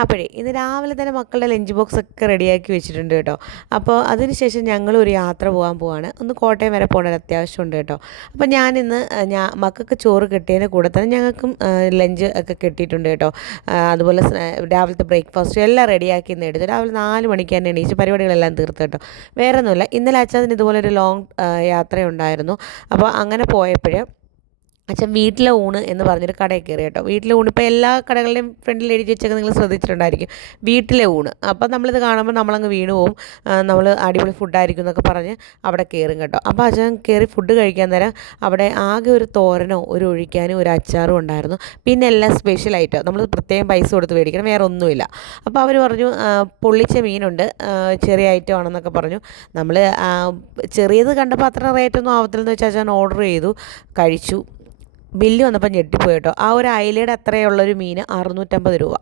അപ്പോഴേ ഇന്ന് രാവിലെ തന്നെ മക്കളുടെ ലഞ്ച് ബോക്സ് ഒക്കെ റെഡിയാക്കി വെച്ചിട്ടുണ്ട് കേട്ടോ. അപ്പോൾ അതിനുശേഷം ഞങ്ങളൊരു യാത്ര പോകാൻ പോവാണ്. ഒന്ന് കോട്ടയം വരെ പോകേണ്ട അത്യാവശ്യമുണ്ട് കേട്ടോ. അപ്പോൾ ഞാനിന്ന് മക്കൾക്ക് ചോറ് കിട്ടിയതിൻ്റെ കൂടെ തന്നെ ഞങ്ങൾക്കും ലഞ്ച് ഒക്കെ കിട്ടിയിട്ടുണ്ട് കേട്ടോ. അതുപോലെ രാവിലത്തെ ബ്രേക്ക്ഫാസ്റ്റ് എല്ലാം റെഡിയാക്കി ഇന്ന് എടുത്തു. രാവിലെ 4 മണിക്ക് തന്നെ എണീച്ച് പരിപാടികളെല്ലാം തീർത്ത് കേട്ടോ. വേറെ ഒന്നുമില്ല, ഇന്നലെ അച്ഛന് ഇതുപോലെ ഒരു ലോങ് യാത്രയുണ്ടായിരുന്നു. അപ്പോൾ അങ്ങനെ പോയപ്പോൾ അച്ഛൻ വീട്ടിലെ ഊണ് എന്ന് പറഞ്ഞൊരു കടയിൽ കയറി കേട്ടോ. വീട്ടിലെ ഊണ് ഇപ്പോൾ എല്ലാ കടകളുടെയും ഫ്രണ്ടിൽ എഴുതി വെച്ചൊക്കെ നിങ്ങൾ ശ്രദ്ധിച്ചിട്ടുണ്ടായിരിക്കും, വീട്ടിലെ ഊണ്. അപ്പോൾ നമ്മളിത് കാണുമ്പോൾ നമ്മളങ്ങ് വീണു പോവും. നമ്മൾ അടിപൊളി ഫുഡായിരിക്കും എന്നൊക്കെ പറഞ്ഞ് അവിടെ കയറും കേട്ടോ. അപ്പോൾ അച്ഛൻ കയറി ഫുഡ് കഴിക്കാൻ നേരം അവിടെ ആകെ ഒരു തോരനോ ഒരു ഒഴിക്കാനും ഒരു അച്ചാറും ഉണ്ടായിരുന്നു. പിന്നെ എല്ലാം സ്പെഷ്യലായിട്ട് നമ്മൾ പ്രത്യേകം പൈസ കൊടുത്ത് മേടിക്കണം, വേറെ ഒന്നുമില്ല. അപ്പോൾ അവർ പറഞ്ഞു പൊള്ളിച്ച മീനുണ്ട്, ചെറിയ ഐറ്റം ആണെന്നൊക്കെ പറഞ്ഞു. നമ്മൾ ചെറിയത് കണ്ടപ്പോൾ അത്ര റേറ്റൊന്നും ആവത്തില്ലെന്ന് വെച്ചാൽ അച്ഛൻ ഓർഡർ ചെയ്തു, കഴിച്ചു. ബില്ല് വന്നപ്പോൾ ഞെട്ടിപ്പോയി കേട്ടോ. ആ ഒരു അയിലയുടെ അത്രയുള്ളൊരു മീൻ 650 രൂപ.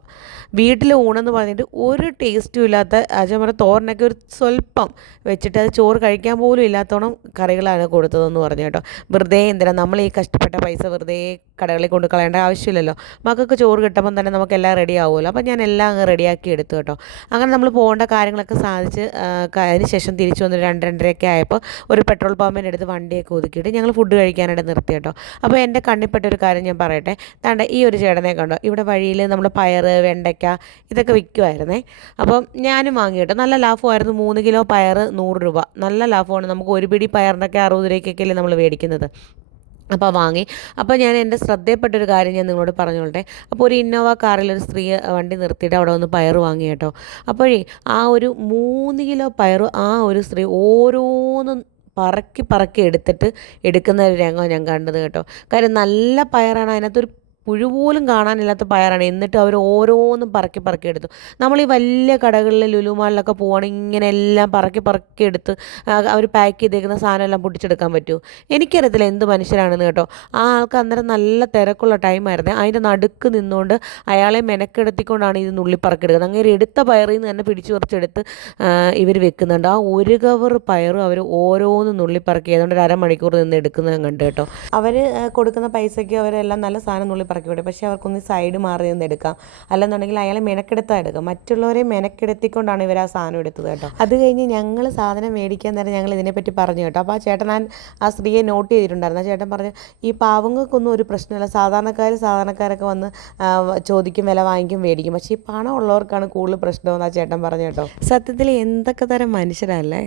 വീട്ടിൽ ഊണെന്ന് പറഞ്ഞിട്ട് ഒരു ടേസ്റ്റും ഇല്ലാത്ത അച്ഛൻ പറഞ്ഞ തോരനൊക്കെ ഒരു സ്വല്പം വെച്ചിട്ട് അത് ചോറ് കഴിക്കാൻ പോലും ഇല്ലാത്തോണം കറികളാണ് കൊടുത്തതെന്ന് പറഞ്ഞു കേട്ടോ. വെറുതെ എന്തിനാ നമ്മൾ ഈ കഷ്ടപ്പെട്ട പൈസ വെറുതെ കടകളിൽ കൊണ്ട് കളയേണ്ട ആവശ്യമില്ലല്ലോ. മക്കൾക്ക് ചോറ് കിട്ടുമ്പം തന്നെ നമുക്കെല്ലാം റെഡി ആവുമല്ലോ. അപ്പം ഞാൻ എല്ലാം അങ്ങ് റെഡിയാക്കി എടുത്തു കേട്ടോ. അങ്ങനെ നമ്മൾ പോകേണ്ട കാര്യങ്ങളൊക്കെ സാധിച്ച് അതിന് ശേഷം തിരിച്ചു വന്ന് 2-2:30 ആയപ്പോൾ ഒരു പെട്രോൾ പമ്പിൻ്റെ അടുത്ത് വണ്ടിയൊക്കെ ഒതുക്കിയിട്ട് ഞങ്ങൾ ഫുഡ് കഴിക്കാനായിട്ട് നിർത്തി കേട്ടോ. അപ്പോൾ എൻ്റെ കണ്ണിപ്പെട്ടൊരു കാര്യം ഞാൻ പറയട്ടെ. താണ്ട ഈ ഒരു ചേട്ടനെ കണ്ടോ, ഇവിടെ വഴിയിൽ നമ്മൾ പയർ, വെണ്ടയ്ക്ക ഇതൊക്കെ വിൽക്കുമായിരുന്നേ. അപ്പം ഞാനും വാങ്ങി കേട്ടോ. നല്ല ലാഭമായിരുന്നു. 3 കിലോ പയർ 100 രൂപ. നല്ല ലാഭമാണ്. നമുക്ക് ഒരു പിടി പയറിനൊക്കെ 60 രൂപയ്ക്കൊക്കെയല്ലേ നമ്മൾ മേടിക്കുന്നത്. അപ്പോൾ വാങ്ങി. അപ്പോൾ ഞാൻ എൻ്റെ ശ്രദ്ധയിൽപ്പെട്ടൊരു കാര്യം ഞാൻ നിങ്ങളോട് പറഞ്ഞോട്ടെ. അപ്പോൾ ഒരു ഇന്നോവ കാറിൽ ഒരു സ്ത്രീ വണ്ടി നിർത്തിയിട്ട് അവിടെ ഒന്ന് പയർ വാങ്ങി കേട്ടോ. അപ്പോഴേ ആ ഒരു 3 കിലോ പയർ ആ ഒരു സ്ത്രീ ഓരോന്നും പറക്കി എടുക്കുന്ന ഒരു രംഗം ഞാൻ കണ്ടത് കേട്ടോ. കാര്യം നല്ല പയറാണ്, അതിനകത്തൊരു പുഴു പോലും കാണാനില്ലാത്ത പയറാണ്. എന്നിട്ട് അവർ ഓരോന്നും പറക്കി എടുത്തു. നമ്മൾ ഈ വലിയ കടകളിൽ ലുലു മാളിലൊക്കെ പോവുകയാണെങ്കിൽ ഇങ്ങനെ എല്ലാം പറക്കി എടുത്ത് അവർ പാക്ക് ചെയ്തേക്കുന്ന സാധനം എല്ലാം പൊട്ടിച്ചെടുക്കാൻ പറ്റുമോ? എനിക്കറിയത്തില്ല എന്ത് മനുഷ്യരാണെന്ന് കേട്ടോ. ആ ആൾക്ക് അന്നേരം നല്ല തിരക്കുള്ള ടൈമായിരുന്നേ. അതിൻ്റെ നടുക്ക് നിന്നുകൊണ്ട് അയാളെ മെനക്കെടുത്തിക്കൊണ്ടാണ് ഇത് നുള്ളിപ്പറക്കെടുക്കുന്നത്. അങ്ങനെ എടുത്ത പയറിൽ നിന്ന് തന്നെ പിടിച്ചു കുറച്ചെടുത്ത് ഇവർ വെക്കുന്നുണ്ട്. ആ ഒരു കവർ പയറും അവർ ഓരോന്നും നുള്ളിപ്പറക്കി ഏതാണ്ട് ഒരു അരമണിക്കൂർ നിന്ന് എടുക്കുന്നത് കണ്ടു കേട്ടോ. അവർ കൊടുക്കുന്ന പൈസയ്ക്ക് അവരെല്ലാം നല്ല സാധനം നുള്ളിപ്പറക്കി വിടും. പക്ഷേ അവർക്കൊന്ന് സൈഡ് മാറി നിന്ന് എടുക്കാം, അല്ലെന്നുണ്ടെങ്കിൽ അയാളെ മെനക്കെടുത്താൽ എടുക്കാം. മറ്റുള്ളവരെ മെനക്കെടുത്തിക്കൊണ്ടാണ് ഇവർ ആ സാധനം എടുത്തത് കേട്ടോ. അത് കഴിഞ്ഞ് ഞങ്ങൾ സാധനം മേടിക്കാൻ നേരം ഞങ്ങൾ ഇതിനെപ്പറ്റി പറഞ്ഞു കേട്ടോ. അപ്പോൾ ആ ചേട്ടൻ ആ സ്ത്രീയെ നോട്ട് ചെയ്തിട്ടുണ്ടായിരുന്നു. ആ ചേട്ടൻ പറഞ്ഞു, ഈ പാവങ്ങൾക്കൊന്നും ഒരു പ്രശ്നമില്ല, സാധാരണക്കാരൊക്കെ വന്ന് ചോദിക്കും, വില വാങ്ങിക്കും, മേടിക്കും. പക്ഷേ ഈ പണം ഉള്ളവർക്കാണ് കൂടുതൽ പ്രശ്നമെന്ന് ആ ചേട്ടൻ പറഞ്ഞു കേട്ടോ. സത്യത്തിൽ എന്തൊക്കെ തരം മനുഷ്യരല്ലേ.